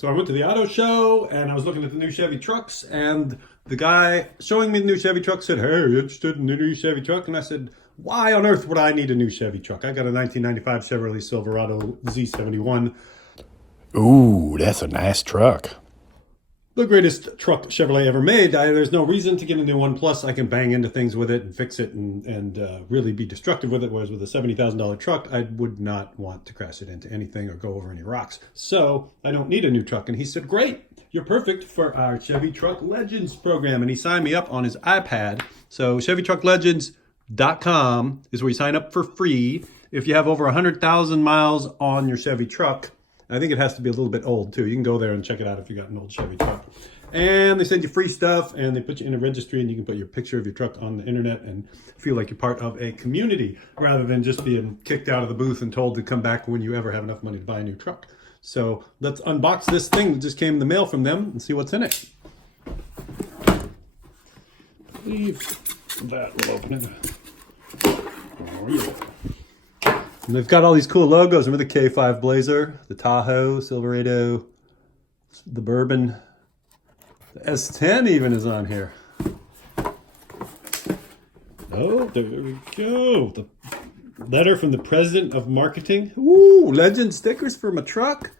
So I went to the auto show and I was looking at the new Chevy trucks, and the guy showing me the new Chevy truck said, "Hey, are you interested in the new Chevy truck?" And I said, "Why on earth would I need a new Chevy truck? I got a 1995 Chevrolet Silverado Z71. Ooh, that's a nice truck. The greatest truck Chevrolet ever made. There's no reason to get a new one. Plus, I can bang into things with it and fix it and really be destructive with it. Whereas with a $70,000 truck, I would not want to crash it into anything or go over any rocks. So I don't need a new truck." And he said, "Great, you're perfect for our Chevy Truck Legends program." And he signed me up on his iPad. So ChevyTruckLegends.com is where you sign up for free if you have over 100,000 miles on your Chevy truck. I think it has to be a little bit old too. You can go there and check it out if you got an old Chevy truck. And they send you free stuff, and they put you in a registry, and you can put your picture of your truck on the internet and feel like you're part of a community rather than just being kicked out of the booth and told to come back when you ever have enough money to buy a new truck. So let's unbox this thing that just came in the mail from them and see what's in it. I believe that will open it. Oh, yeah. And they've got all these cool logos. Remember the K5 Blazer, the Tahoe, Silverado, the Bourbon, the S10 even is on here. Oh, there we go. The letter from the president of marketing. Ooh, legend stickers for my truck.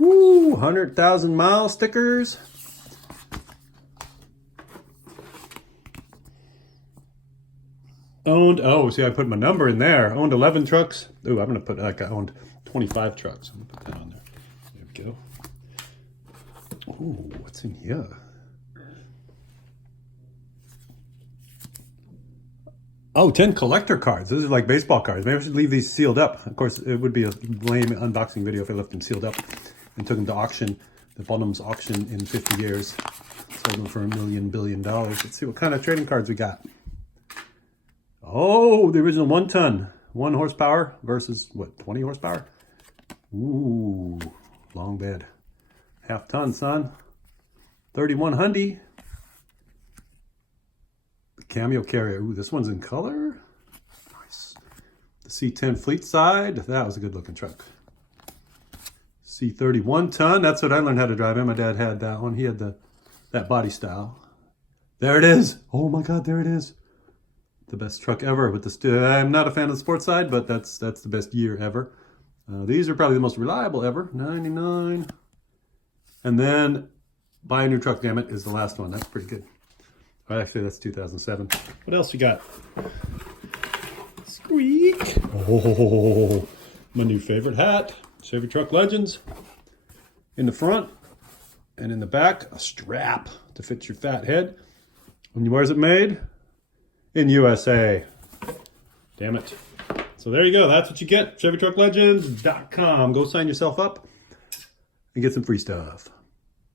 Ooh, 100,000 mile stickers. Owned, oh, see, I put my number in there. Owned 11 trucks. Ooh, I'm going to put, like, I owned 25 trucks. I'm going to put that on there. There we go. Ooh, what's in here? Oh, 10 collector cards. Those are like baseball cards. Maybe I should leave these sealed up. Of course, it would be a lame unboxing video if I left them sealed up and took them to auction. The Bonham's auction in 50 years. Sold them for $1 billion. Let's see what kind of trading cards we got. Oh, the original 1 ton, 1 horsepower versus what, 20 horsepower? Ooh, long bed. Half ton, son. 31 Hyundai. The Cameo Carrier. Ooh, this one's in color. Nice. The C10 Fleet Side. That was a good looking truck. C31 ton. That's what I learned how to drive in. My dad had that one. He had that body style. There it is. Oh my God, there it is. The best truck ever. With the I'm not a fan of the sports side, but that's the best year ever. These are probably the most reliable ever. 99. And then Buy a New Truck, Damn It is the last one. That's pretty good. Actually, that's 2007. What else you got? Squeak. Oh, my new favorite hat. Chevy Truck Legends. In the front and in the back, a strap to fit your fat head. And where's it made? In USA. Damn it. So there you go. That's what you get. ChevyTruckLegends.com. Go sign yourself up and get some free stuff.